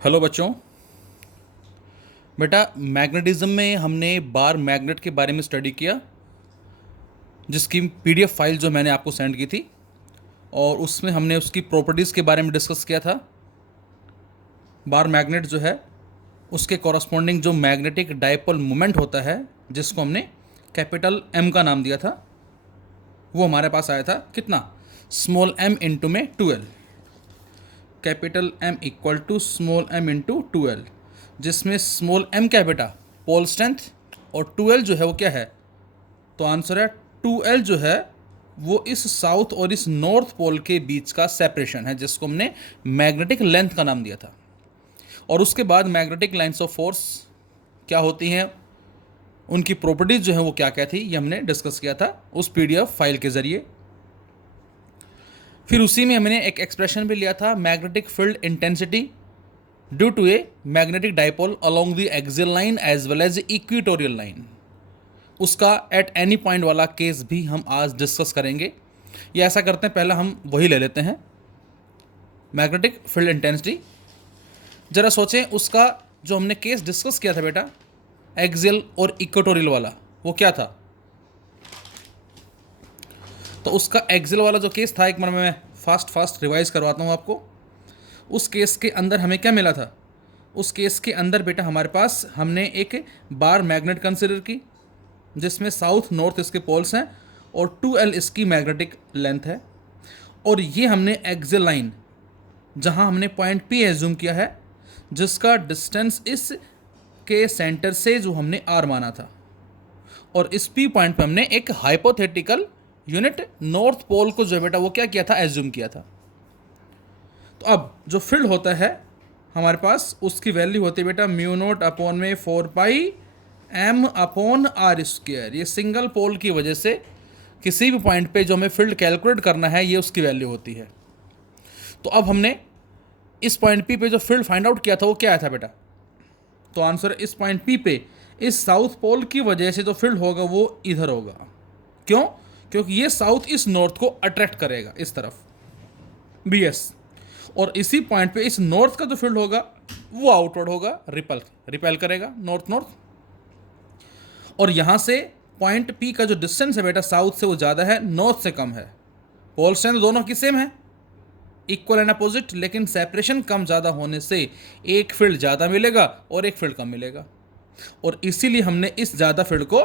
Hello बच्चों। बेटा, magnetism में हमने बार मैग्नेट के बारे में स्टडी किया, जिसकी पीडीएफ फाइल जो मैंने आपको सेंड की थी, और उसमें हमने उसकी प्रॉपर्टीज़ के बारे में डिस्कस किया था। बार मैग्नेट जो है उसके कॉरस्पॉन्डिंग जो मैग्नेटिक डायपोल मोमेंट होता है, जिसको हमने कैपिटल एम का नाम दिया था, वो हमारे पास आया था कितना, स्मॉल एम इंटू में 2L। Capital M equal to small M into 2L, जिसमें स्मॉल एम क्या है बेटा, पोल स्ट्रेंथ, और 2L जो है वो क्या है, तो आंसर है 2L जो है वो इस साउथ और इस नॉर्थ पोल के बीच का सेपरेशन है, जिसको हमने मैग्नेटिक लेंथ का नाम दिया था। और उसके बाद मैग्नेटिक लाइन्स ऑफ फोर्स क्या होती हैं, उनकी प्रॉपर्टीज जो है वो क्या क्या थी, ये हमने डिस्कस किया था उस पीडीएफ फाइल के ज़रिए। फिर उसी में हमने एक एक्सप्रेशन भी लिया था, magnetic field intensity due to a magnetic dipole along the axial line as well as equatorial line. उसका एट एनी पॉइंट वाला केस भी हम आज डिस्कस करेंगे। या ऐसा करते हैं, पहले हम वही ले लेते हैं, मैग्नेटिक फील्ड इंटेंसिटी। जरा सोचें, उसका जो हमने केस डिस्कस किया था बेटा, एक्सियल और इक्वेटोरियल वाला, वो क्या था। तो उसका एक्सियल वाला जो केस था, एक बार मैं फास्ट रिवाइज करवाता हूँ आपको। उस केस के अंदर हमें क्या मिला था, उस केस के अंदर बेटा हमारे पास हमने एक बार मैग्नेट कंसिडर की, जिसमें साउथ नॉर्थ इसके पोल्स हैं और 2L इसकी मैग्नेटिक लेंथ है। और ये हमने एक्सियल लाइन, जहां हमने पॉइंट P एज्यूम किया है, जिसका डिस्टेंस इस के सेंटर से जो हमने R माना था, और इस P पॉइंट पे हमने एक हाइपोथेटिकल यूनिट नॉर्थ पोल को जो बेटा वो क्या किया था, एज्यूम किया था। तो अब जो फील्ड होता है हमारे पास, उसकी वैल्यू होती है बेटा म्यू नोट अपॉन में 4 पाई m अपॉन आर स्क्वायर। ये सिंगल पोल की वजह से किसी भी पॉइंट पे जो हमें फील्ड कैलकुलेट करना है, ये उसकी वैल्यू होती है। तो अब हमने इस पॉइंट P पे जो फील्ड फाइंड आउट किया था, वो क्या आया था बेटा, तो आंसर इस पॉइंट P पे इस साउथ पोल की वजह से जो फील्ड होगा वो इधर होगा। क्यों? क्योंकि ये साउथ इस नॉर्थ को अट्रैक्ट करेगा इस तरफ, BS। और इसी पॉइंट पे इस नॉर्थ का जो फील्ड होगा वो आउटवर्ड होगा, रिपेल करेगा नॉर्थ नॉर्थ। और यहाँ से पॉइंट P का जो डिस्टेंस है बेटा साउथ से, वो ज़्यादा है, नॉर्थ से कम है। पोल स्ट्रेंथ दोनों की सेम है, इक्वल एंड अपोजिट, लेकिन सेपरेशन कम ज़्यादा होने से एक फील्ड ज़्यादा मिलेगा और एक फील्ड कम मिलेगा। और इसीलिए हमने इस ज़्यादा फील्ड को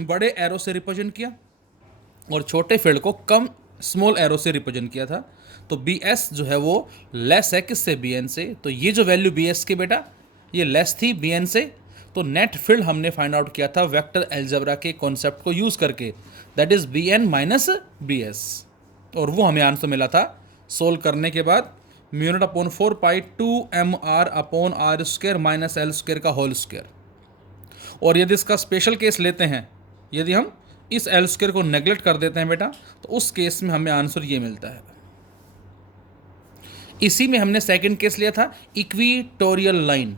बड़े एरो से रिप्रेजेंट किया और छोटे फील्ड को कम स्मॉल एरो से रिप्रेजेंट किया था। तो BS जो है वो लेस है किससे, BN से। तो ये जो वैल्यू BS की बेटा ये लेस थी BN से। तो नेट फील्ड हमने फाइंड आउट किया था वेक्टर अलजेब्रा के कॉन्सेप्ट को यूज़ करके, that is BN minus BS। और वो हमें आंसर मिला था सोल्व करने के बाद, mu naught upon 4 pi 2mr upon R square minus L square का होल स्क्वायर। और यदि इसका स्पेशल केस लेते हैं, यदि हम इस L स्क्वायर को नेग्लेक्ट कर देते हैं बेटा, तो उस केस में हमें आंसर ये मिलता है। इसी में हमने सेकंड केस लिया था, इक्वेटोरियल लाइन।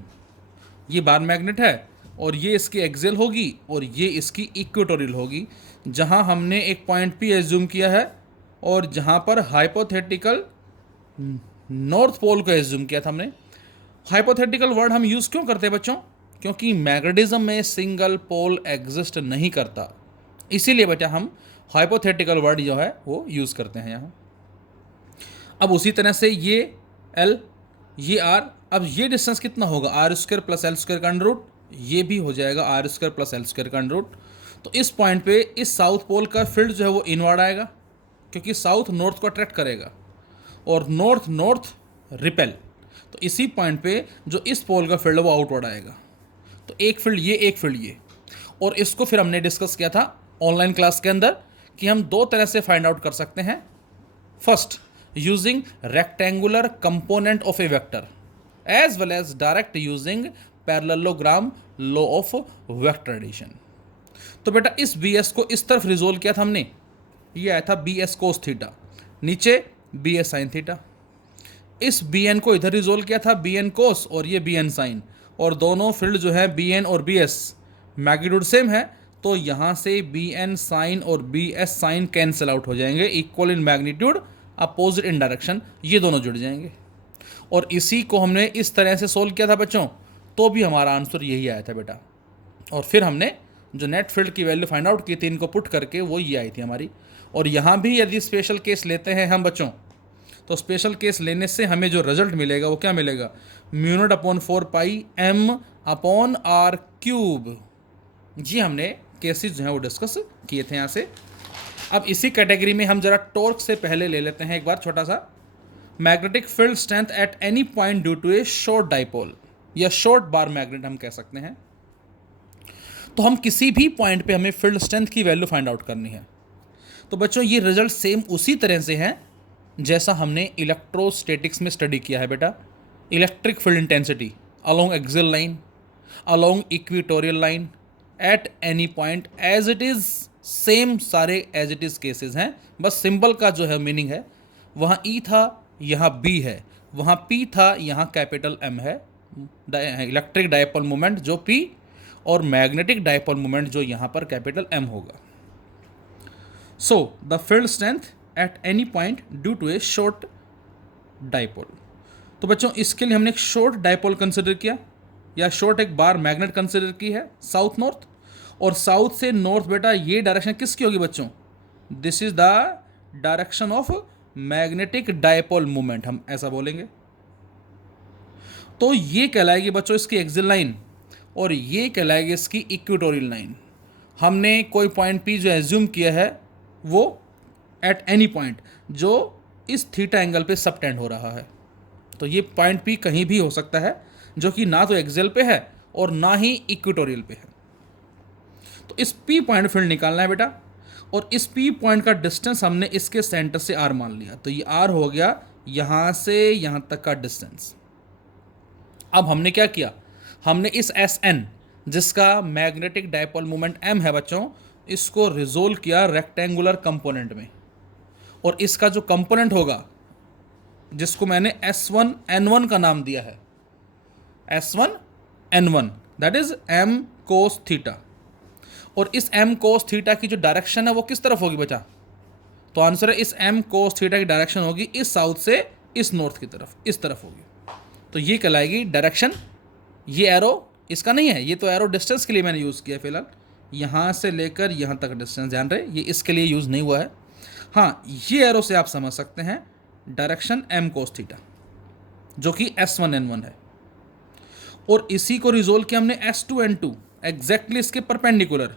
ये बार मैग्नेट है और ये इसकी एक्सियल होगी और ये इसकी इक्वेटोरियल होगी, जहां हमने एक पॉइंट P एज्यूम किया है और जहां पर हाइपोथेटिकल नॉर्थ पोल को एज्यूम किया था हमने। हाइपोथेटिकल वर्ड हम यूज़ क्यों करते हैं बच्चों, क्योंकि मैग्नेटिज्म में सिंगल पोल एग्जिस्ट नहीं करता, इसीलिए बेटा हम हाइपोथेटिकल वर्ड जो है वो यूज़ करते हैं यहाँ। अब उसी तरह से ये L, ये R, अब ये डिस्टेंस कितना होगा, R square plus L square का अंडर रूट, ये भी हो जाएगा R square plus L square का अंडर रूट। तो इस पॉइंट पे इस साउथ पोल का फील्ड जो है वो इनवर्ड आएगा, क्योंकि साउथ नॉर्थ को अट्रैक्ट करेगा और नॉर्थ नॉर्थ रिपेल। तो इसी पॉइंट पे जो इस पोल का फील्ड है वो आउटवर्ड आएगा। तो एक फील्ड ये, एक फील्ड ये। और इसको फिर हमने डिस्कस किया था ऑनलाइन क्लास के अंदर कि हम दो तरह से फाइंड आउट कर सकते हैं। First, using rectangular component of a vector as well as direct using parallelogram law of vector addition. तो बेटा इस BS को इस तरफ रिजोल्व किया था हमने, ये आया था BS कोस थीटा, नीचे BS साइन थीटा। इस BN को इधर रिजोल्व किया था BN कोस और ये BN साइन, और दोनों फील्ड जो है BN और BS मैग्नीट्यूड सेम है, तो यहाँ से BN साइन और BS साइन कैंसिल आउट हो जाएंगे, equal in magnitude opposite in direction, ये दोनों जुड़ जाएंगे। और इसी को हमने इस तरह से सोल्व किया था बच्चों, तो भी हमारा आंसर यही आया था बेटा। और फिर हमने जो नेट फील्ड की वैल्यू फाइंड आउट की थी इनको पुट करके, वो ये आई थी हमारी। और यहाँ भी यदि स्पेशल केस लेते हैं हम बच्चों, तो स्पेशल केस लेने से हमें जो रिजल्ट मिलेगा वो क्या मिलेगा, mu naught upon 4 pi M upon R cube. जी हमने केसेस जो हैं वो डिस्कस किए थे यहाँ से। अब इसी कैटेगरी में हम जरा टॉर्क से पहले ले लेते हैं एक बार छोटा सा। Magnetic field strength at any point due to a short dipole, या शॉर्ट बार मैग्नेट हम कह सकते हैं। तो हम किसी भी पॉइंट पे हमें फील्ड स्ट्रेंथ की वैल्यू फाइंड आउट करनी है। तो बच्चों ये रिजल्ट सेम उसी तरह से है जैसा हमने इलेक्ट्रोस्टैटिक्स में स्टडी किया है बेटा। Electric field intensity along axial line, along equatorial line, at any point, as it is same सारे एज इट इज़ केसेस हैं। बस सिंबल का जो है मीनिंग है, वहाँ ई था यहाँ बी है, वहाँ पी था यहाँ कैपिटल एम है। इलेक्ट्रिक डायपोल मोमेंट जो पी और मैग्नेटिक डायपोल मोमेंट जो यहाँ पर कैपिटल एम होगा। So the field strength at any point due to a short dipole. तो बच्चों इसके लिए हमने एक शॉर्ट डायपोल कंसिडर किया, या शॉर्ट एक बार मैग्नेट कंसिडर की है साउथ नॉर्थ। और साउथ से नॉर्थ बेटा ये डायरेक्शन किसकी होगी बच्चों, this is the direction of magnetic dipole moment, हम ऐसा बोलेंगे। तो ये कहलाएगी बच्चों इसकी एक्सियल लाइन, और ये कहलाएगी इसकी इक्वेटोरियल लाइन। हमने कोई पॉइंट पी जो एज्यूम किया है वो एट एनी पॉइंट जो इस थीटा एंगल पे सबटेंड हो रहा है। तो ये पॉइंट पी कहीं भी हो सकता है जो कि ना तो एक्सियल पे है और ना ही इक्वेटोरियल पे है। तो इस पी पॉइंट फील्ड निकालना है बेटा, और इस पी पॉइंट का डिस्टेंस हमने इसके सेंटर से आर मान लिया। तो ये आर हो गया यहाँ से यहाँ तक का डिस्टेंस। अब हमने क्या किया, हमने इस एस एन जिसका मैग्नेटिक डायपोल मोमेंट एम है बच्चों, इसको रिजोल्व किया रेक्टेंगुलर कंपोनेंट में। और इसका जो कंपोनेंट होगा जिसको मैंने S1N1 का नाम दिया है, S1N1 that is M cos theta. और इस M cos थीटा की जो डायरेक्शन है वो किस तरफ होगी बच्चा, तो आंसर है इस M cos थीटा की डायरेक्शन होगी इस साउथ से इस नॉर्थ की तरफ, इस तरफ होगी। तो ये कहलाएगी डायरेक्शन। ये एरो इसका नहीं है, ये तो एरो डिस्टेंस के लिए मैंने यूज़ किया फिलहाल, यहाँ से लेकर यहाँ तक डिस्टेंस ध्यान रहे, ये इसके लिए यूज़ नहीं हुआ है। हाँ ये एरो से आप समझ सकते हैं डायरेक्शन M cos थीटा जो कि S1N1 है। और इसी को रिजोल्व किया हमने S2N2 एग्जैक्टली इसके परपेंडिकुलर।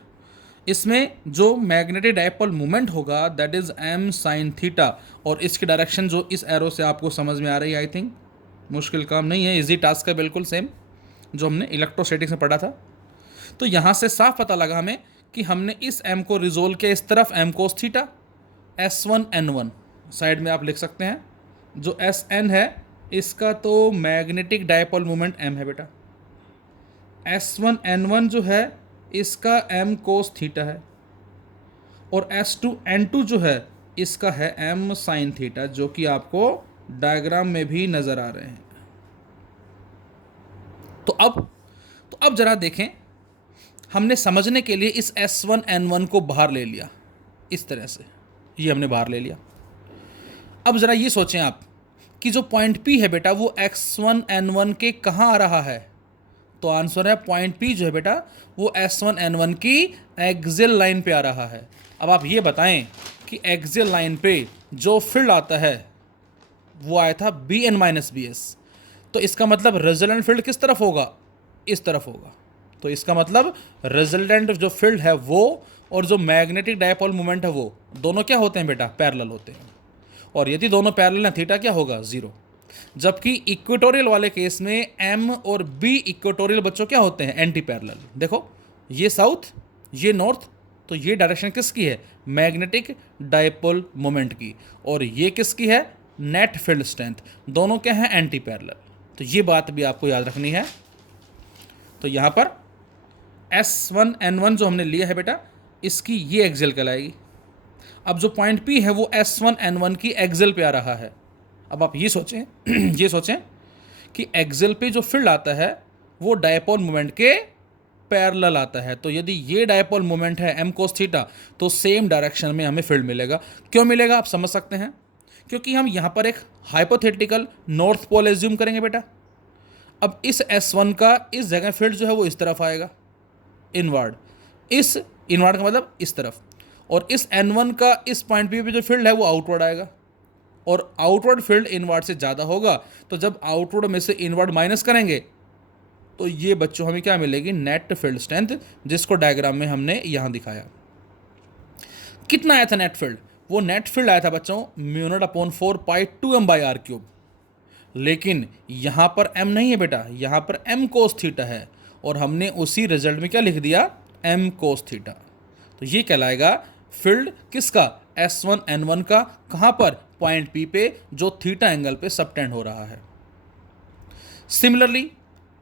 इसमें जो मैग्नेटिक डायपोल मोमेंट होगा that is M sin theta, और इसकी डायरेक्शन जो इस एरो से आपको समझ में आ रही है, आई थिंक मुश्किल काम नहीं है, इजी टास्क है, बिल्कुल सेम जो हमने इलेक्ट्रोस्टैटिक्स में पढ़ा था। तो यहाँ से साफ पता लगा हमें कि हमने इस M को रिजोल्व किया इस तरफ M cos theta, S1N1 side में आप लिख सकते हैं। जो Sn है इसका तो मैग्नेटिक डायपोल मोमेंट M है बेटा, S1N1 जो है इसका M cos थीटा है, और S2N2 जो है इसका है M sin थीटा, जो कि आपको डायग्राम में भी नज़र आ रहे हैं। तो अब जरा देखें, हमने समझने के लिए इस S1N1 को बाहर ले लिया, इस तरह से ये हमने बाहर ले लिया। अब ज़रा ये सोचें आप कि जो पॉइंट P है बेटा वो X1N1 के कहाँ आ रहा है, तो आंसर है पॉइंट P जो है बेटा वो S1N1 की एक्सियल लाइन पे आ रहा है। अब आप ये बताएं कि एक्सियल लाइन पे जो फील्ड आता है वो आया था Bn-Bs, तो इसका मतलब रिजल्टेंट फील्ड किस तरफ होगा, इस तरफ होगा। तो इसका मतलब रिजल्टेंट जो फील्ड है वो और जो मैग्नेटिक डायपोल मोमेंट है वो दोनों क्या होते हैं बेटा, पैरेलल होते हैं। और यदि दोनों पैरेलल हैं थीटा क्या होगा, 0। जबकि इक्वेटोरियल वाले केस में M और B इक्वेटोरियल बच्चों क्या होते हैं, एंटी पैरेलल। देखो ये साउथ ये नॉर्थ, तो ये डायरेक्शन किसकी है, मैग्नेटिक डायपोल मोमेंट की, और ये किसकी है, नेट फील्ड स्ट्रेंथ। दोनों क्या हैं, एंटी पैरेलल। तो ये बात भी आपको याद रखनी है। तो यहाँ पर S1N1 जो हमने लिया है बेटा इसकी ये एक्सियल कहलाएगी। अब जो पॉइंट P है वो S1N1 की एक्सियल पे आ रहा है। अब आप ये सोचें ये सोचें कि एक्सियल पे जो फील्ड आता है वो डायपोल मोमेंट के पैरेलल आता है। तो यदि ये डायपोल मोमेंट है M cos थीटा, तो सेम डायरेक्शन में हमें फील्ड मिलेगा। क्यों मिलेगा आप समझ सकते हैं, क्योंकि हम यहाँ पर एक हाइपोथेटिकल नॉर्थ पोल एज्यूम करेंगे बेटा। अब इस S1 का इस जगह फील्ड जो है वो इस तरफ आएगा, इनवर्ड। इस इनवर्ड का मतलब इस तरफ, और इस N1 का इस पॉइंट P पे जो फील्ड है वो आउटवर्ड आएगा, और आउटवर्ड फील्ड इनवर्ड से ज़्यादा होगा। तो जब आउटवर्ड में से इनवर्ड माइनस करेंगे तो ये बच्चों हमें क्या मिलेगी, नेट फील्ड स्ट्रेंथ, जिसको डायग्राम में हमने यहाँ दिखाया। कितना आया था नेट फील्ड? वो नेट फील्ड आया था बच्चों μ/4π2m/r³। लेकिन यहाँ पर m नहीं है बेटा, यहाँ पर m cos थीटा है, और हमने उसी रिजल्ट में क्या लिख दिया, m cos थीटा। तो ये कहलाएगा फील्ड किसका, S1 N1 का, कहाँ पर, पॉइंट P पे, जो थीटा एंगल पे सबटेंड हो रहा है। सिमिलरली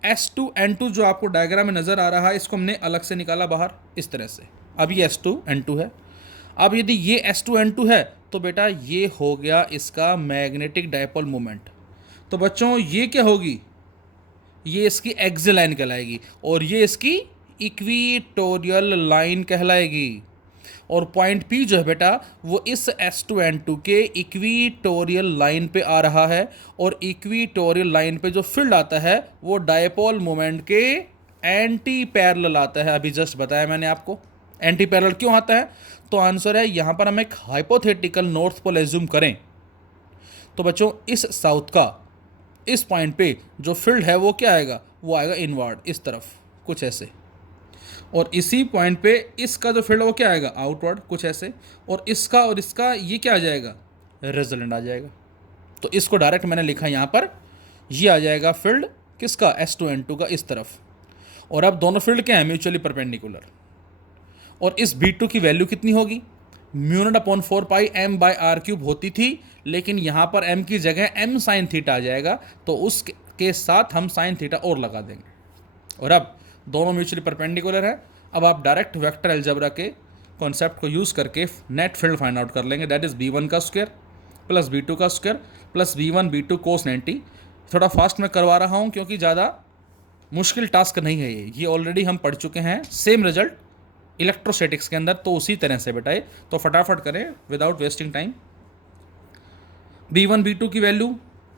S2 N2 जो आपको डायग्राम में नज़र आ रहा है, इसको हमने अलग से निकाला बाहर इस तरह से। अब ये S2 N2 है। अब यदि ये S2 N2 है तो बेटा ये हो गया इसका मैग्नेटिक डायपोल मोमेंट। तो बच्चों ये क्या होगी, ये इसकी एक्सियल लाइन कहलाएगी, और ये इसकी इक्विटोरियल लाइन कहलाएगी। और पॉइंट P जो है बेटा वो इस S2 N2 के इक्विटोरियल लाइन पे आ रहा है, और इक्विटोरियल लाइन पे जो फील्ड आता है वो डायपोल मोमेंट के एंटी पैरेलल आता है। अभी जस्ट बताया मैंने आपको एंटी पैरेलल क्यों आता है। तो आंसर है यहाँ पर हम एक हाइपोथेटिकल नॉर्थ पोल एज्यूम करें तो बच्चों इस साउथ का इस पॉइंट पे जो फील्ड है वो क्या आएगा, वो आएगा इनवर्ड इस तरफ कुछ ऐसे, और इसी पॉइंट पे इसका जो फील्ड है वो क्या आएगा, आउटवर्ड कुछ ऐसे, और इसका ये क्या आ जाएगा, रिजल्टेंट आ जाएगा। तो इसको डायरेक्ट मैंने लिखा यहाँ पर, ये आ जाएगा फील्ड किसका, S2 N2 का इस तरफ। और अब दोनों फील्ड क्या है, म्यूचुअली परपेंडिकुलर। और इस B2 की वैल्यू कितनी होगी, μ/4πm/r³ होती थी, लेकिन यहाँ पर m की जगह m sin थीटा आ जाएगा, तो उसके साथ हम sin थीटा और लगा देंगे। और अब दोनों म्यूचुअली परपेंडिकुलर है। अब आप डायरेक्ट वेक्टर अलजेब्रा के कॉन्सेप्ट को यूज़ करके नेट फील्ड फाइंड आउट कर लेंगे। दैट इज़ B1 का स्क्वायर प्लस B2 का square plus B1 B2 cos 90। थोड़ा फास्ट में करवा रहा हूँ क्योंकि ज़्यादा मुश्किल टास्क नहीं है ये ऑलरेडी हम पढ़ चुके हैं सेम रिजल्ट इलेक्ट्रोस्टैटिक्स के अंदर, तो उसी तरह से बेटा तो फटाफट करें without wasting time. B1 B2 की वैल्यू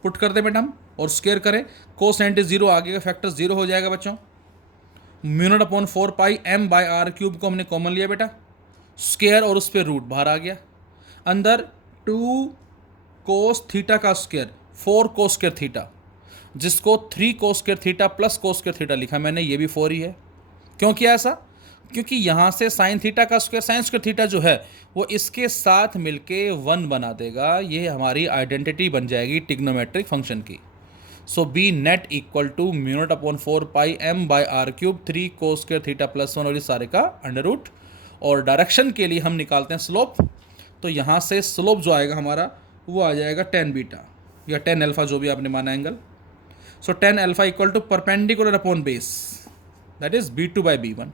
पुट कर दें बेटा हम और स्क्वायर करें, cos 90 0, आगे का फैक्टर 0 हो जाएगा बच्चों। μ/4πm/r³ को हमने कॉमन लिया बेटा, स्क्वायर और उस पर रूट बाहर आ गया, अंदर 2 cos थीटा का स्क्वायर 4 cos स्क्वायर थीटा, जिसको 3 cos square theta plus cos square theta लिखा मैंने, ये भी 4 ही है। क्यों किया ऐसा, क्योंकि यहाँ से साइन थीटा का स्क्वायर साइन स्क्वायर थीटा जो है वो इसके साथ मिलके 1 बना देगा, ये हमारी आइडेंटिटी बन जाएगी ट्रिग्नोमेट्रिक फंक्शन की। So B net equal to μ/4πm/r³, 3 cos square theta plus 1, और ये सारे का अंडर रूट। और डायरेक्शन के लिए हम निकालते हैं स्लोप, तो यहाँ से स्लोप जो आएगा हमारा वो आ जाएगा tan बीटा या tan अल्फा, जो भी आपने माना angle. So tan alpha equal to perpendicular upon base, that is B2/B1।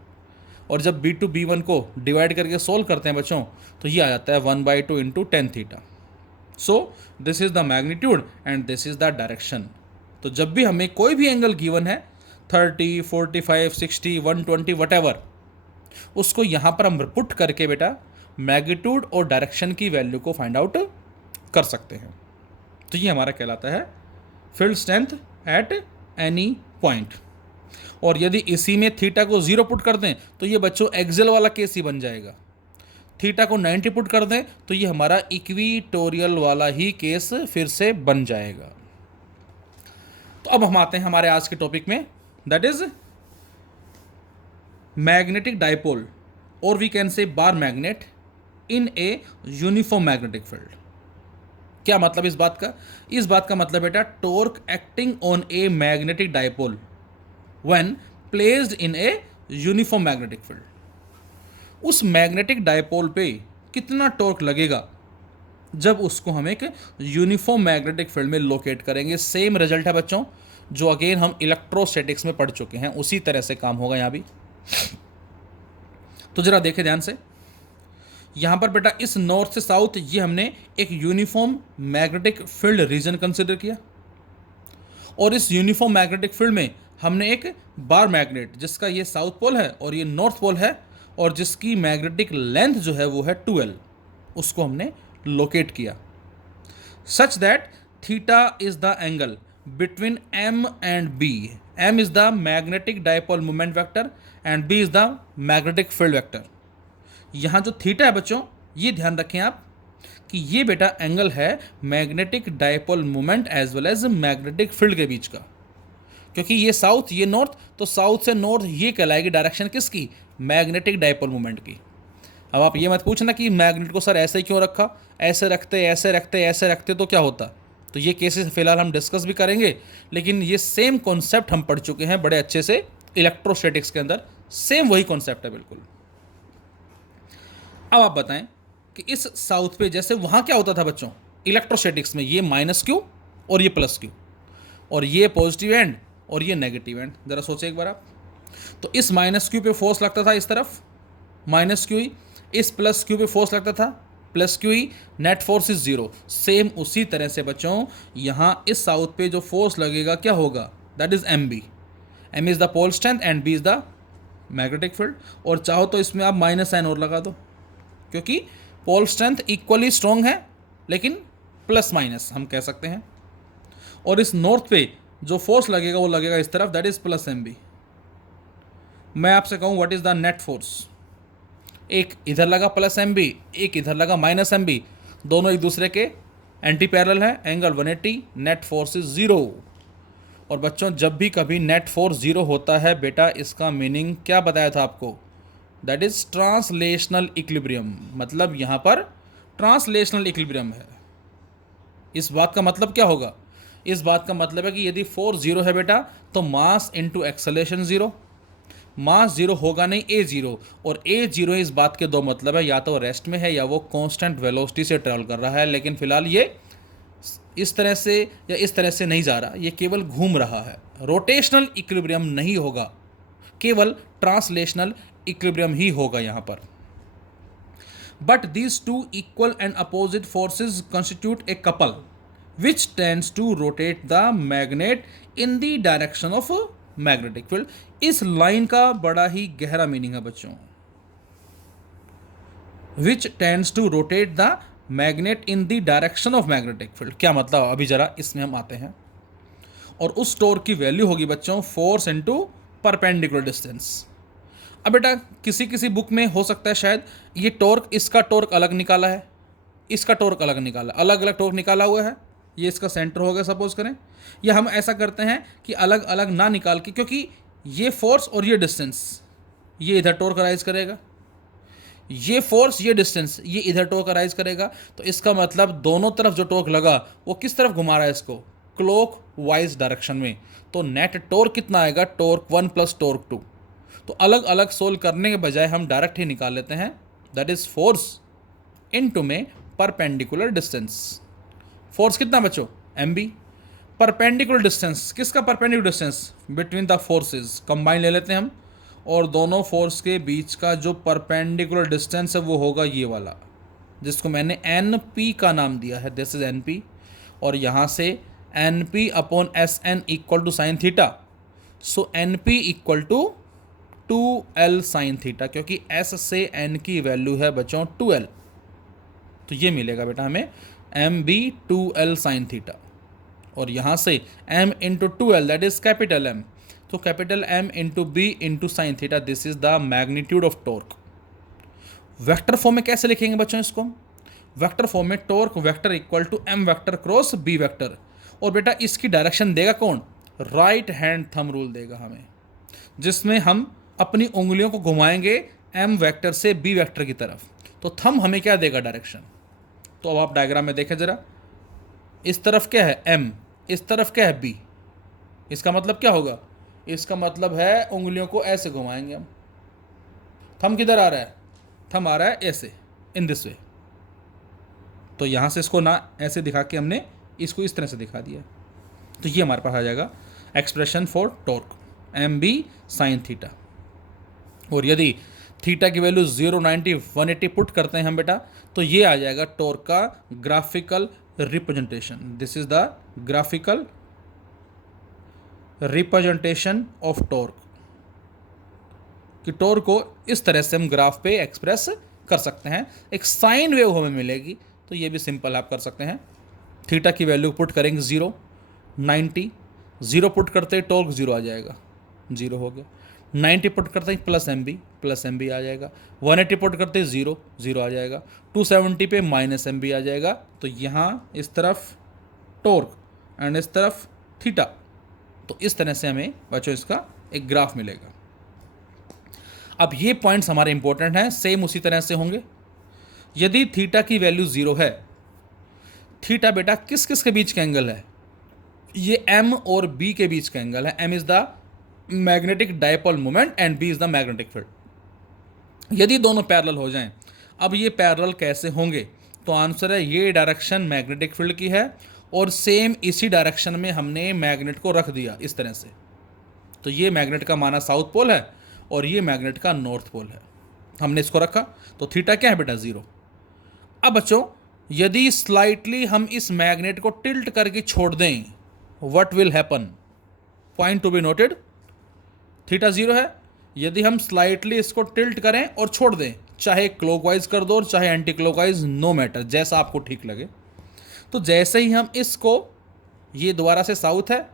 और जब B2 B1 को डिवाइड करके सोल्व करते हैं बच्चों तो ये आ जाता है 1/2 into tan theta. So this is the magnitude and this is the direction. तो जब भी हमें कोई भी एंगल गिवन है 30, 45, 60, 120 वटेवर, उसको यहाँ पर हम पुट करके बेटा मैग्नीट्यूड और डायरेक्शन की वैल्यू को फाइंड आउट कर सकते हैं। तो ये हमारा कहलाता है field strength at any point. और यदि इसी में थीटा को 0 पुट कर दें तो ये बच्चों एक्सियल वाला केस ही बन जाएगा। थीटा को 90 पुट कर दें तो ये हमारा इक्विटोरियल वाला ही केस फिर से बन जाएगा। तो अब हम आते हैं हमारे आज के टॉपिक में, दैट इज मैग्नेटिक डाइपोल और we can say bar magnet in a uniform magnetic field. क्या मतलब इस बात का, इस बात का मतलब बेटा torque acting on A magnetic dipole when placed in a uniform magnetic field। उस मैग्नेटिक डायपोल पे कितना टॉर्क लगेगा जब उसको हम एक यूनिफॉर्म मैग्नेटिक फील्ड में लोकेट करेंगे। सेम रिजल्ट है बच्चों जो अगेन हम इलेक्ट्रोस्टैटिक्स में पढ़ चुके हैं, उसी तरह से काम होगा यहाँ भी। तो जरा देखें ध्यान से, यहाँ पर बेटा इस नॉर्थ से साउथ ये हमने एक uniform magnetic field region consider किया, और इस यूनिफॉर्म मैग्नेटिक फील्ड में हमने एक बार मैग्नेट जिसका ये साउथ पोल है और ये नॉर्थ पोल है, और जिसकी मैग्नेटिक लेंथ जो है वो है 2L, उसको हमने लोकेट किया। such that theta is the angle between M and B. M is the magnetic dipole moment vector and B is the magnetic field vector. यहाँ जो थीटा है बच्चों, ये ध्यान रखें आप कि ये बेटा एंगल है magnetic dipole moment as well as magnetic field के बीच का, क्योंकि ये साउथ ये नॉर्थ, तो साउथ से नॉर्थ ये कहलाएगी डायरेक्शन किसकी, मैग्नेटिक डायपोल मोमेंट की। अब आप ये मत पूछना कि मैग्नेट को सर ऐसे क्यों रखा, ऐसे रखते ऐसे रखते ऐसे रखते तो क्या होता। तो ये केसेस फिलहाल हम डिस्कस भी करेंगे, लेकिन ये सेम कॉन्सेप्ट हम पढ़ चुके हैं बड़े अच्छे से इलेक्ट्रोस्टैटिक्स के अंदर, सेम वही कॉन्सेप्ट है बिल्कुल। अब आप बताएं कि इस साउथ पे जैसे वहाँ क्या होता था बच्चों इलेक्ट्रोस्टैटिक्स में, ये माइनस क्यू और ये प्लस क्यू, और ये पॉजिटिव एंड और ये नेगेटिव एंड। ज़रा सोचें एक बार आप, तो इस माइनस क्यू पे फोर्स लगता था इस तरफ माइनस क्यू ही, इस प्लस क्यू पे फोर्स लगता था plus Q he, net force is zero. Same उसी तरह से बच्चों यहाँ इस साउथ पे जो फोर्स लगेगा क्या होगा, that is M B. M is the pole strength and B is the magnetic field. और चाहो तो इसमें आप माइनस साइन और लगा दो, क्योंकि पोल स्ट्रेंथ इक्वली स्ट्रॉन्ग है लेकिन प्लस माइनस हम कह सकते हैं। और इस नॉर्थ पे जो फोर्स लगेगा वो लगेगा इस तरफ, that is plus M B. मैं आपसे कहूँ what is the net force, एक इधर लगा प्लस एम बी, एक इधर लगा माइनस एम बी, दोनों एक दूसरे के एंटी पैरेलल है, angle 180, net force is zero. और बच्चों जब भी कभी नेट फोर्स जीरो होता है बेटा, इसका मीनिंग क्या बताया था आपको, दैट इज ट्रांसलेशनल इक्विलिब्रियम। मतलब यहाँ पर ट्रांसलेशनल इक्विलिब्रियम है। इस बात का मतलब क्या होगा, इस बात का मतलब है कि यदि फोर्स जीरो है बेटा तो mass into acceleration zero, mass zero होगा नहीं, ए जीरो। और ए जीरो इस बात के दो मतलब है, या तो रेस्ट में है या वो कांस्टेंट वेलोसिटी से ट्रेवल कर रहा है। लेकिन फिलहाल ये इस तरह से या इस तरह से नहीं जा रहा, ये केवल घूम रहा है। रोटेशनल इक्विलिब्रियम नहीं होगा, केवल ट्रांसलेशनल इक्विलिब्रियम ही होगा यहाँ पर। But these two equal and opposite forces constitute a couple which tends to rotate the magnet in the direction of magnetic field. इस लाइन का बड़ा ही गहरा मीनिंग है बच्चों, which tends to rotate the magnet in the direction of magnetic field. क्या मतलब, अभी जरा इसमें हम आते हैं। और उस टॉर्क की वैल्यू होगी बच्चों फोर्स इनटू परपेंडिकुलर डिस्टेंस। अब बेटा किसी किसी बुक में हो सकता है शायद ये टॉर्क, इसका टॉर्क अलग निकाला है, इसका टॉर्क अलग निकाला, अलग अलग टॉर्क निकाला हुआ है, ये इसका सेंटर हो गया सपोज करें। या हम ऐसा करते हैं कि अलग अलग ना निकाल के, क्योंकि ये फोर्स और ये डिस्टेंस, ये इधर टॉर्क अराइज करेगा, ये फोर्स ये डिस्टेंस ये इधर टॉर्क अराइज करेगा। तो इसका मतलब दोनों तरफ जो टॉर्क लगा वो किस तरफ घुमा रहा है इसको, क्लॉक वाइज डायरेक्शन में। तो नेट टॉर्क कितना आएगा, टॉर्क 1 प्लस टॉर्क 2। तो अलग अलग सोल्व करने के बजाय हम डायरेक्ट ही निकाल लेते हैं, दैट इज फोर्स इनटू में परपेंडिकुलर डिस्टेंस। फोर्स कितना बच्चों, एम बी। परपेंडिकुलर डिस्टेंस किसका, perpendicular distance between the forces, combine ले लेते हैं हम, और दोनों फोर्स के बीच का जो परपेंडिकुलर डिस्टेंस है वो होगा ये वाला, जिसको मैंने एन पी का नाम दिया है, दिस इज एन पी। और यहाँ से N P upon S N equal to sine theta, so N P equal to 2L sine theta, क्योंकि S से N की वैल्यू है बच्चों 2L। तो ये मिलेगा बेटा हमें M B 2L sine theta. और यहाँ से M into 2L that is capital M, तो capital M into B into sine theta, this is the magnitude of torque. Vector form में कैसे लिखेंगे बच्चों इसको, वेक्टर फॉर्म में torque vector equal to M vector cross B vector. और बेटा इसकी डायरेक्शन देगा कौन, राइट हैंड थंब रूल देगा हमें, जिसमें हम अपनी उंगलियों को घुमाएंगे M वेक्टर से B वेक्टर की तरफ। तो थंब हमें क्या देगा, डायरेक्शन। तो अब आप डायग्राम में देखें जरा, इस तरफ क्या है M, इस तरफ क्या है B। इसका मतलब क्या होगा, इसका मतलब है उंगलियों को ऐसे घुमाएंगे हम। थंब किधर आ रहा है, थंब आ रहा है ऐसे, इन दिस वे। तो यहाँ से इसको ना ऐसे दिखा के हमने इसको इस तरह से दिखा दिया। तो ये हमारे पास आ जाएगा expression for torque, M B sine theta. और यदि थीटा की वैल्यू 0, 90, 180 पुट करते हैं हम बेटा, तो ये आ जाएगा टॉर्क का graphical representation. This is the graphical representation of torque, कि टॉर्क को इस तरह से हम ग्राफ पे एक्सप्रेस कर सकते हैं। एक साइन वेव हमें मिलेगी, तो ये भी सिंपल आप कर सकते हैं। थीटा की वैल्यू पुट करेंगे 0, 90, 0 पुट करते ही टॉर्क 0 आ जाएगा, 0 हो गया। 90 पुट करते ही प्लस एम बी आ जाएगा। 180 पुट करते ही 0, 0 आ जाएगा। 270 पे माइनस एम बी आ जाएगा। तो यहाँ इस तरफ टॉर्क एंड इस तरफ थीटा। तो इस तरह से हमें बच्चों इसका एक ग्राफ मिलेगा। अब ये पॉइंट्स हमारे इंपॉर्टेंट हैं, सेम उसी तरह से होंगे। यदि थीटा की वैल्यू 0 है, थीटा बेटा किस किस के बीच का एंगल है? ये m और b के बीच का एंगल है। m is the magnetic dipole moment and b is the magnetic field. यदि दोनों पैरेलल हो जाएं, अब ये पैरेलल कैसे होंगे? तो आंसर है ये डायरेक्शन मैग्नेटिक फील्ड की है और सेम इसी डायरेक्शन में हमने मैग्नेट को रख दिया इस तरह से। तो ये मैग्नेट का माना साउथ पोल है और ये मैग्नेट का नॉर्थ पोल है, हमने इसको रखा। तो थीटा क्या है बेटा? 0। अब बच्चों यदि स्लाइटली हम इस मैग्नेट को टिल्ट करके छोड़ दें, what will happen? Point to be noted, theta 0 है। यदि हम स्लाइटली इसको टिल्ट करें और छोड़ दें, चाहे क्लॉकवाइज कर दो और चाहे एंटी क्लॉकवाइज, नो मैटर, जैसा आपको ठीक लगे। तो जैसे ही हम इसको, ये दोबारा से साउथ है,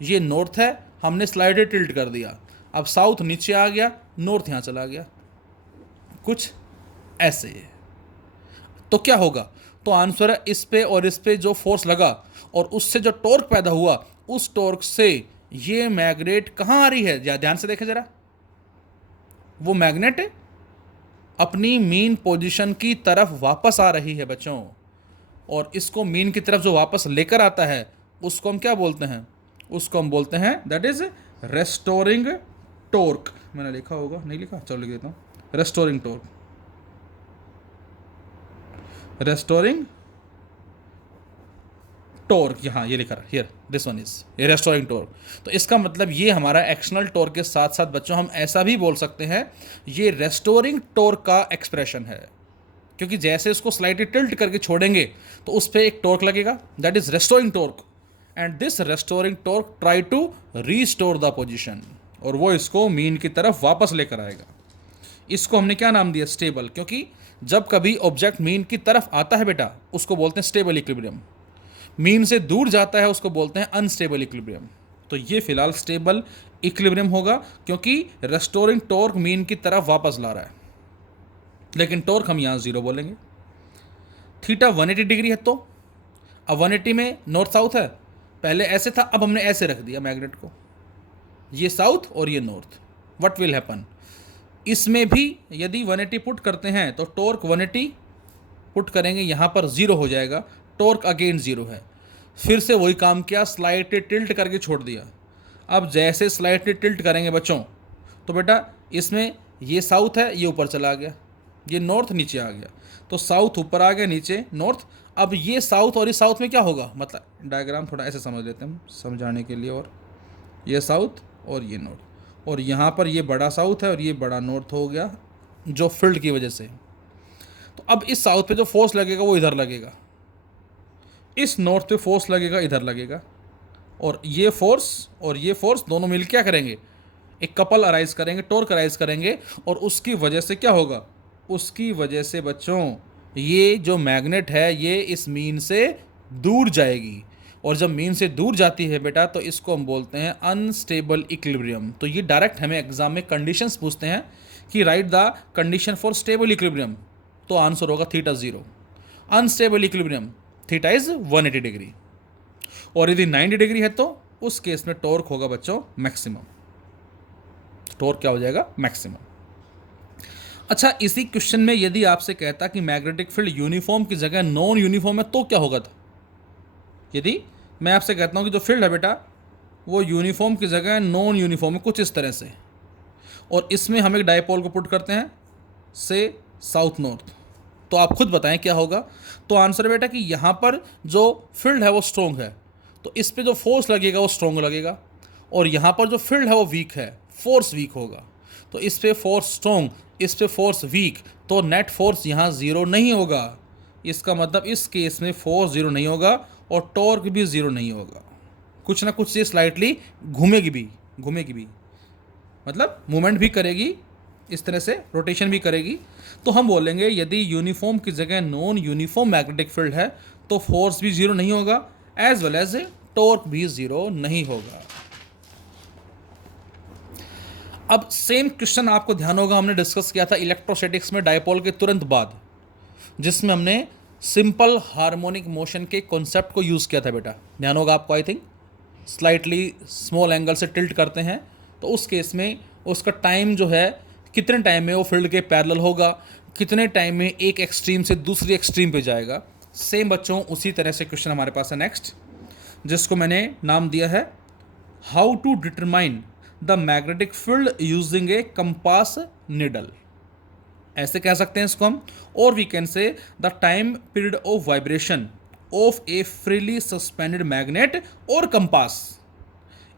ये नॉर्थ है, हमने स्लाइडली टिल्ट कर दिया। अब साउथ नीचे आ गया, नॉर्थ यहाँ चला गया, कुछ ऐसे। तो क्या होगा? तो आंसर है इस पे और इस पे जो फोर्स लगा और उससे जो टॉर्क पैदा हुआ, उस टॉर्क से ये मैग्नेट कहाँ आ रही है? या ध्यान से देखें जरा, वो मैग्नेट अपनी मीन पोजीशन की तरफ वापस आ रही है बच्चों। और इसको मीन की तरफ जो वापस लेकर आता है, उसको हम क्या बोलते हैं? उसको हम बोलते हैं दैट इज रेस्टोरिंग टॉर्क। मैंने लिखा होगा, नहीं लिखा, चलो लिख देता हूँ, रेस्टोरिंग टॉर्क, रेस्टोरिंग टॉर्क। यहाँ ये लिखा है, हियर दिस वन इज ये रेस्टोरिंग टॉर्क। तो इसका मतलब ये हमारा एक्शनल टॉर्क के साथ साथ बच्चों हम ऐसा भी बोल सकते हैं ये रेस्टोरिंग टॉर्क का एक्सप्रेशन है, क्योंकि जैसे उसको स्लाइटली टिल्ट करके छोड़ेंगे तो उस पर एक टॉर्क लगेगा, that is restoring torque. And this restoring torque try to restore the position, और वो इसको मीन की तरफ वापस लेकर आएगा। इसको हमने क्या नाम दिया? स्टेबल, क्योंकि जब कभी ऑब्जेक्ट मीन की तरफ आता है बेटा, उसको बोलते हैं स्टेबल इक्विलिब्रियम। मीन से दूर जाता है, उसको बोलते हैं अनस्टेबल इक्विलिब्रियम। तो ये फिलहाल स्टेबल इक्विलिब्रियम होगा, क्योंकि रेस्टोरिंग टॉर्क मीन की तरफ वापस ला रहा है। लेकिन टॉर्क हम यहाँ 0 बोलेंगे। थीटा 180 डिग्री है, तो अब 180 में नॉर्थ साउथ है, पहले ऐसे था, अब हमने ऐसे रख दिया मैग्नेट को, ये साउथ और ये नॉर्थ। What will happen? इसमें भी यदि 180 पुट करते हैं तो टॉर्क 180 पुट करेंगे, यहाँ पर 0 हो जाएगा, टॉर्क अगेन 0 है। फिर से वही काम किया, स्लाइटली टिल्ट करके छोड़ दिया। अब जैसे स्लाइटली टिल्ट करेंगे बच्चों, तो बेटा इसमें ये साउथ है, ये ऊपर चला गया, ये नॉर्थ नीचे आ गया। तो साउथ ऊपर आ गया, नीचे नॉर्थ। अब ये साउथ और इस साउथ में क्या होगा? मतलब डायग्राम थोड़ा ऐसे समझ लेते हैं हम समझाने के लिए। और ये साउथ और ये नॉर्थ, और यहाँ पर ये बड़ा साउथ है और ये बड़ा नॉर्थ हो गया, जो फील्ड की वजह से। तो अब इस साउथ पे जो फोर्स लगेगा वो इधर लगेगा, इस नॉर्थ पे फोर्स लगेगा इधर लगेगा, और ये फोर्स दोनों मिल क्या करेंगे? एक कपल अराइज करेंगे, टॉर्क अराइज करेंगे। और उसकी वजह से क्या होगा? उसकी वजह से बच्चों ये जो मैग्नेट है ये इस मीन से दूर जाएगी, और जब मीन से दूर जाती है बेटा तो इसको हम बोलते हैं अनस्टेबल इक्विलिब्रियम। तो ये डायरेक्ट हमें एग्जाम में कंडीशंस पूछते हैं कि right the condition for stable equilibrium, तो आंसर होगा theta 0। Unstable equilibrium theta is 180 degree, और यदि 90 डिग्री है तो उस केस में टॉर्क होगा बच्चों मैक्सिमम। टॉर्क क्या हो जाएगा? मैक्सिमम। अच्छा, इसी क्वेश्चन में यदि आपसे कहता कि मैग्नेटिक फील्ड यूनिफॉर्म की जगह नॉन यूनिफॉर्म है तो क्या होगा था? यदि मैं आपसे कहता हूँ कि जो फील्ड है बेटा वो यूनिफॉर्म की जगह नॉन यूनिफॉर्म है, कुछ इस तरह से, और इसमें हम एक डायपोल को पुट करते हैं से साउथ नॉर्थ, तो आप खुद बताएं क्या होगा? तो आंसर बेटा कि यहाँ पर जो फील्ड है वो स्ट्रॉन्ग है, तो इस पर जो फोर्स लगेगा वो स्ट्रॉन्ग लगेगा, और यहाँ पर जो फील्ड है वो वीक है, फोर्स वीक होगा। तो इस पे फोर्स स्ट्रॉन्ग, इस पे फोर्स वीक, तो नेट फोर्स यहाँ 0 नहीं होगा। इसका मतलब इस केस में फोर्स 0 नहीं होगा और टॉर्क भी 0 नहीं होगा। कुछ ना कुछ ये स्लाइटली घूमेगी भी, मतलब मूवमेंट भी करेगी, इस तरह से रोटेशन भी करेगी। तो हम बोलेंगे यदि यूनिफॉर्म की जगह नॉन यूनिफॉर्म मैग्नेटिक फील्ड है तो फोर्स भी ज़ीरो नहीं होगा, एज वेल एज टॉर्क भी ज़ीरो नहीं होगा। अब सेम क्वेश्चन आपको ध्यान होगा, हमने डिस्कस किया था इलेक्ट्रोस्टैटिक्स में डायपोल के तुरंत बाद, जिसमें हमने सिंपल हार्मोनिक मोशन के कॉन्सेप्ट को यूज़ किया था बेटा, ध्यान होगा आपको। I think slightly small angle से टिल्ट करते हैं तो उस केस में उसका टाइम जो है, कितने टाइम में वो फील्ड के पैरेलल होगा, कितने टाइम में एक एक्सट्रीम से दूसरी एक्सट्रीम पे जाएगा। सेम बच्चों उसी तरह से क्वेश्चन हमारे पास है नेक्स्ट, जिसको मैंने नाम दिया है how to determine the magnetic field using a compass needle. ऐसे कह सकते हैं इसको हम, और we can say the time period of vibration of a freely suspended magnet और compass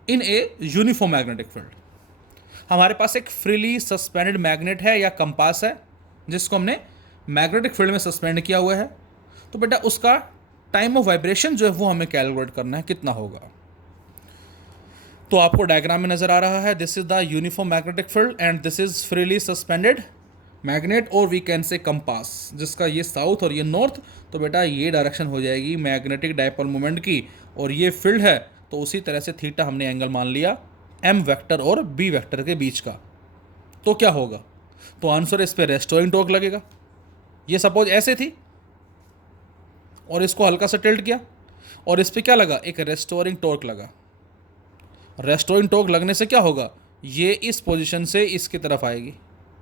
in a uniform magnetic field. हमारे पास एक फ्रीली सस्पेंडेड मैग्नेट है या कंपास है, जिसको हमने मैग्नेटिक फील्ड में सस्पेंड किया हुआ है, तो बेटा उसका टाइम ऑफ वाइब्रेशन जो है वो हमें कैलकुलेट करना है, कितना होगा। तो आपको डायग्राम में नजर आ रहा है, this is the uniform magnetic field and this is freely suspended magnet, और वी कैन से कंपास, जिसका ये साउथ और ये नॉर्थ, तो बेटा ये डायरेक्शन हो जाएगी मैग्नेटिक डायपोल मोमेंट की, और ये फील्ड है तो उसी तरह से थीटा हमने एंगल मान लिया एम वेक्टर और बी वेक्टर के बीच का। तो क्या होगा, तो आंसर इस पे रेस्टोरिंग टॉर्क लगेगा। ये सपोज ऐसे थी और इसको हल्का सा टिल्ट किया और इस पे क्या लगा, एक रेस्टोरिंग टॉर्क लगा। रेस्टोरिंग टॉर्क लगने से क्या होगा, ये इस पोजीशन से इसकी तरफ आएगी।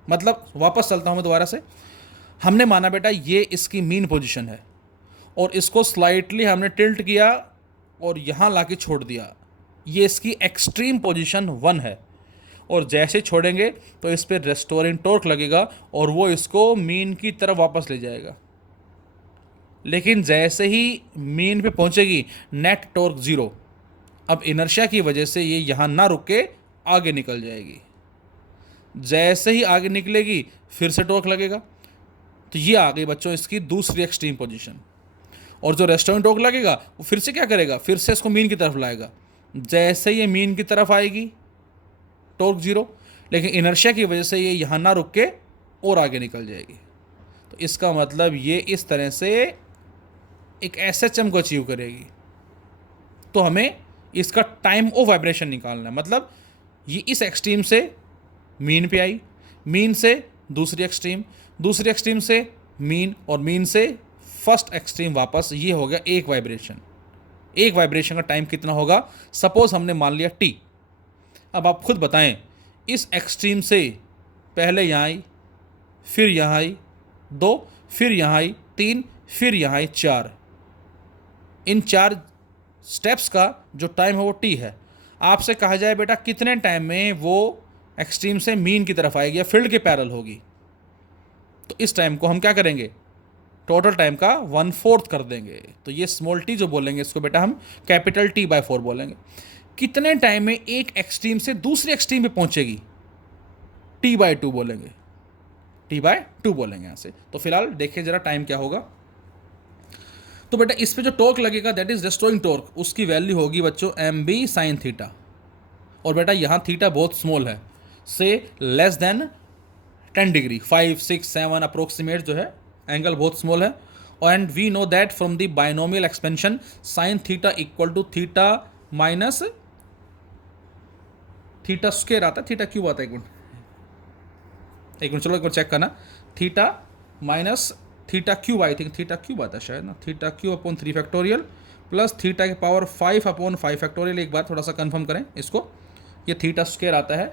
मतलब वापस चलता हूँ मैं दोबारा से, हमने माना बेटा ये इसकी मीन पोजीशन है और इसको स्लाइटली हमने टिल्ट किया और यहाँ लाके छोड़ दिया, ये इसकी एक्सट्रीम पोजीशन 1 है, और जैसे छोड़ेंगे तो इस पर रेस्टोरिंग टॉर्क लगेगा और वो इसको मीन की तरफ वापस ले जाएगा। लेकिन जैसे ही मीन पे पहुंचेगी नेट टॉर्क 0। अब इनर्शिया की वजह से ये यहाँ ना रुक के आगे निकल जाएगी। जैसे ही आगे निकलेगी फिर से टॉर्क लगेगा, तो ये आ गई बच्चों इसकी दूसरी एक्सट्रीम पोजीशन। और जो रेस्टोरेंट टॉर्क लगेगा वो फिर से क्या करेगा, फिर से इसको मीन की तरफ लाएगा। जैसे ये मीन की तरफ आएगी टॉर्क 0, लेकिन इनर्शिया की वजह से ये यहाँ ना रुक के और आगे निकल जाएगी। तो इसका मतलब ये इस तरह से एक SHM को अचीव करेगी। तो हमें इसका टाइम ऑफ वाइब्रेशन निकालना है, मतलब ये इस एक्सट्रीम से मीन पे आई, मीन से दूसरी एक्सट्रीम, दूसरी एक्सट्रीम से मीन, और मीन से फर्स्ट एक्सट्रीम वापस। ये हो गया एक वाइब्रेशन। एक वाइब्रेशन का टाइम कितना होगा, सपोज हमने मान लिया t। अब आप खुद बताएं, इस एक्सट्रीम से पहले यहाँ आई, फिर यहाँ आई 2, फिर यहाँ आई 3, फिर यहाँ आई 4। इन 4 स्टेप्स का जो टाइम है वो t है। आपसे कहा जाए बेटा कितने टाइम में वो एक्सट्रीम से मीन की तरफ आएगी या फील्ड के पैरेलल होगी, तो इस टाइम को हम क्या करेंगे, टोटल टाइम का 1/4 कर देंगे। तो ये स्मॉल t जो बोलेंगे इसको बेटा हम कैपिटल T/4 बोलेंगे। कितने टाइम में एक एक्सट्रीम से दूसरी एक्सट्रीम पे पहुंचेगी, T/2 बोलेंगे, T/2 बोलेंगे यहाँ से। तो फिलहाल देखिए जरा टाइम क्या होगा। तो बेटा इस पे जो टॉर्क लगेगा दैट इज रेस्टोरिंग टॉर्क, उसकी वैल्यू होगी बच्चों mb sin थीटा। और बेटा यहाँ थीटा बहुत स्मॉल है, से लेस देन 10 डिग्री, 5, 6, 7 अप्रोक्सीमेट जो है एंगल बहुत स्मॉल है। And we know that from the binomial expansion sine theta equal to theta minus theta square आता है, थीटा क्यूब आता है, एक मिनट चलो एक बार चेक करना, theta minus theta cube, I think theta cube आता है शायद ना, theta cube upon 3 factorial plus theta के पावर 5 अपॉन 5 फैक्टोरियल। एक बार थोड़ा सा कंफर्म करें इसको, ये थीटा स्क्वायर आता है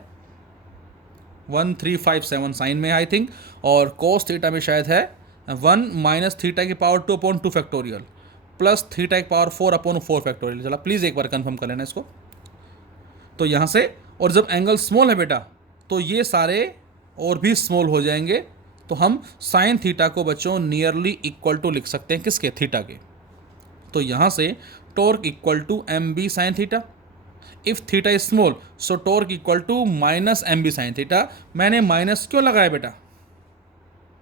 1357 साइन में आई थिंक, और कोस थीटा में शायद है 1 माइनस थीटा की power 2 upon 2 factorial plus theta की पावर 4 अपॉन 4 फैक्टोरियल। चला प्लीज़ एक बार कंफर्म कर लेना इसको। तो यहाँ से, और जब एंगल स्मॉल है बेटा तो ये सारे और भी स्मॉल हो जाएंगे, तो हम साइन थीटा को बच्चों नियरली इक्वल टू लिख सकते हैं किसके, थीटा के। तो यहाँ से torque equal to mb sine theta, if theta is small so torque equal to minus mb sine theta. मैंने माइनस क्यों लगाया बेटा,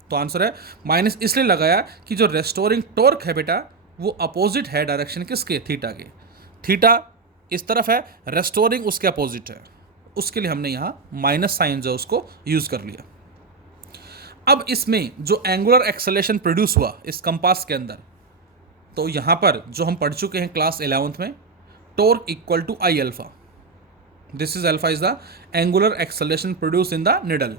तो आंसर है माइनस इसलिए लगाया कि जो रेस्टोरिंग टॉर्क है बेटा वो अपोजिट है डायरेक्शन किसके, थीटा के। थीटा इस तरफ है, रेस्टोरिंग उसके अपोजिट है, उसके लिए हमने यहाँ माइनस साइन जो उसको यूज़ कर लिया। अब इसमें जो एंगुलर एक्सेलेरेशन प्रोड्यूस हुआ इस कंपास के अंदर, तो यहाँ पर जो हम पढ़ चुके हैं क्लास 11th में, torque equal to I alpha. This is alpha is the angular acceleration produced in the needle,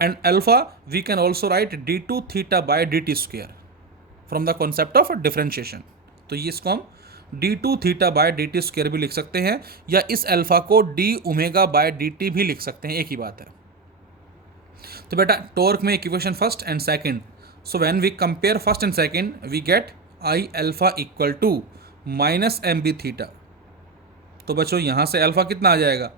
and alpha we can also write d2 theta by dt square from the concept of differentiation. तो ये इसको हम d2 theta by dt square भी लिख सकते हैं, या इस अल्फा को d ओमेगा बाय dt भी लिख सकते हैं, एक ही बात है. तो बेटा टॉर्क में equation first and second. So when we compare first and second we get I alpha equal to minus M B theta. तो बच्चों यहाँ से अल्फा कितना आ जाएगा,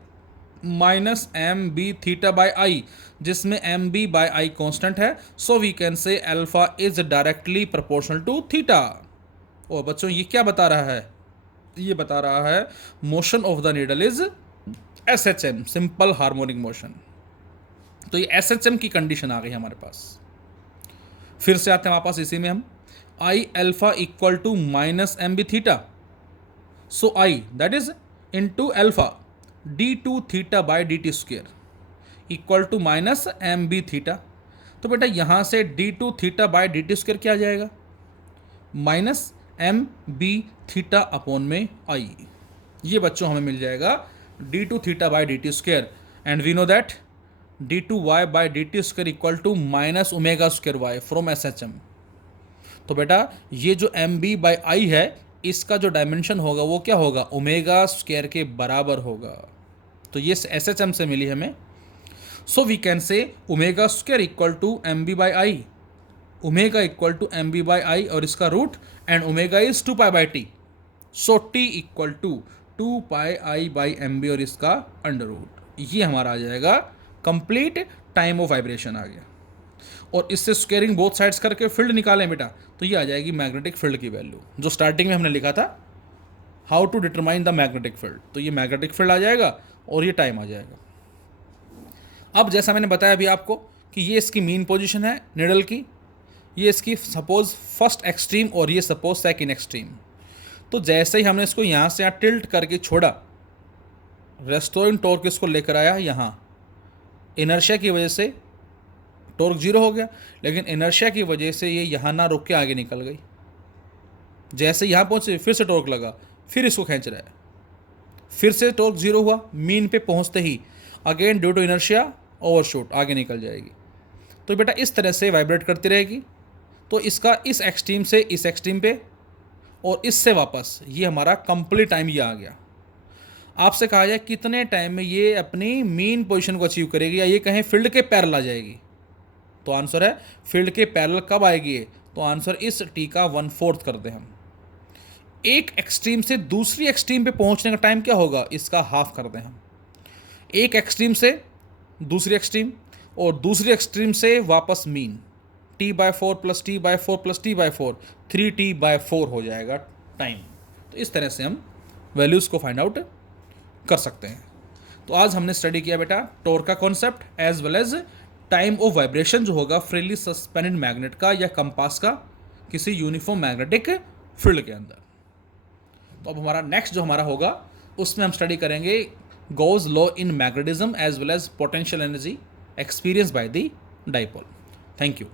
minus M B theta by I, जिसमें M B by I constant है. So we can say alpha is directly proportional to theta. और बच्चों ये क्या बता रहा है, ये बता रहा है motion of the needle is S H M, simple harmonic motion. तो ये एस एच एम की कंडीशन आ गई हमारे पास. फिर से आते हैं हमारे पास इसी में हम I alpha equal to minus M B theta. So I that is into alpha d2 theta by dt square equal to minus M B theta. तो बेटा यहाँ से d2 theta by dt square क्या आ जाएगा, minus M B theta upon में I. ये बच्चों हमें मिल जाएगा d2 theta by dt square. And we know that d2 y by dt square equal to minus omega square y from S H M. तो बेटा ये जो एम बी बाई आई है, इसका जो डायमेंशन होगा वो क्या होगा, ओमेगा स्क्वायर के बराबर होगा. तो ये एस एच एम से मिली हमें. So we can say omega square equal to M B by I, omega equal to M B by I और इसका root, and omega is 2 pi by T. So T equal to 2 pi I by M B और इसका under root. ये हमारा आ जाएगा complete time of vibration आ गया. और इससे स्क्वेयरिंग बोथ साइड्स करके फील्ड निकालें बेटा, तो ये आ जाएगी मैग्नेटिक फील्ड की वैल्यू, जो स्टार्टिंग में हमने लिखा था how to determine the magnetic field. तो ये मैग्नेटिक फील्ड आ जाएगा और ये टाइम आ जाएगा. अब जैसा मैंने बताया अभी आपको कि ये इसकी मीन पोजीशन है निडल की, ये इसकी सपोज फर्स्ट एक्सट्रीम और ये सपोज सेकंड एक्सट्रीम. तो जैसे ही हमने इसको यहाँ से यहाँ टिल्ट करके छोड़ा, रेस्टोरिंग टॉर्क इसको लेकर आया यहाँ, इनर्शिया की वजह से टॉर्क जीरो हो गया, लेकिन इनर्शिया की वजह से ये यहाँ ना रुक के आगे निकल गई. जैसे यहाँ पहुँचे फिर से टॉर्क लगा, फिर इसको खींच रहा है, फिर से टॉर्क जीरो हुआ, मीन पे पहुँचते ही again due to inertia overshoot आगे निकल जाएगी. तो बेटा इस तरह से वाइब्रेट करती रहेगी. तो इसका इस एक्सट्रीम से इस एक्सट्रीम पे और इससे वापस, ये हमारा कंप्लीट टाइम ये आ गया. आपसे कहा जाए कितने टाइम में ये अपनी मीन पोजीशन को अचीव करेगी, या ये कहें फील्ड के पैरेलल आ जाएगी. तो आंसर है फील्ड के पैरेलल कब आएगी ये, तो आंसर इस टी का 1/4 कर दें हम. एक एक्सट्रीम से दूसरी एक्सट्रीम पे पहुंचने का टाइम क्या होगा, इसका हाफ कर दें हम. एक एक्सट्रीम से दूसरी एक्सट्रीम और दूसरी एक्सट्रीम से वापस mean, t/4 plus t/4 plus t/4 3t/4 हो जाएगा टाइम. तो इस तरह से हम वैल्यूज़ को फाइंड आउट कर सकते हैं. तो आज हमने स्टडी किया बेटा टॉर्क का concept as well as time of vibration जो होगा फ्रीली सस्पेंडेड मैग्नेट का या कंपास का किसी यूनिफॉर्म मैग्नेटिक फील्ड के अंदर. तो अब हमारा नेक्स्ट जो हमारा होगा उसमें हम स्टडी करेंगे Gauss law in magnetism as well as potential energy experience by the dipole. Thank you.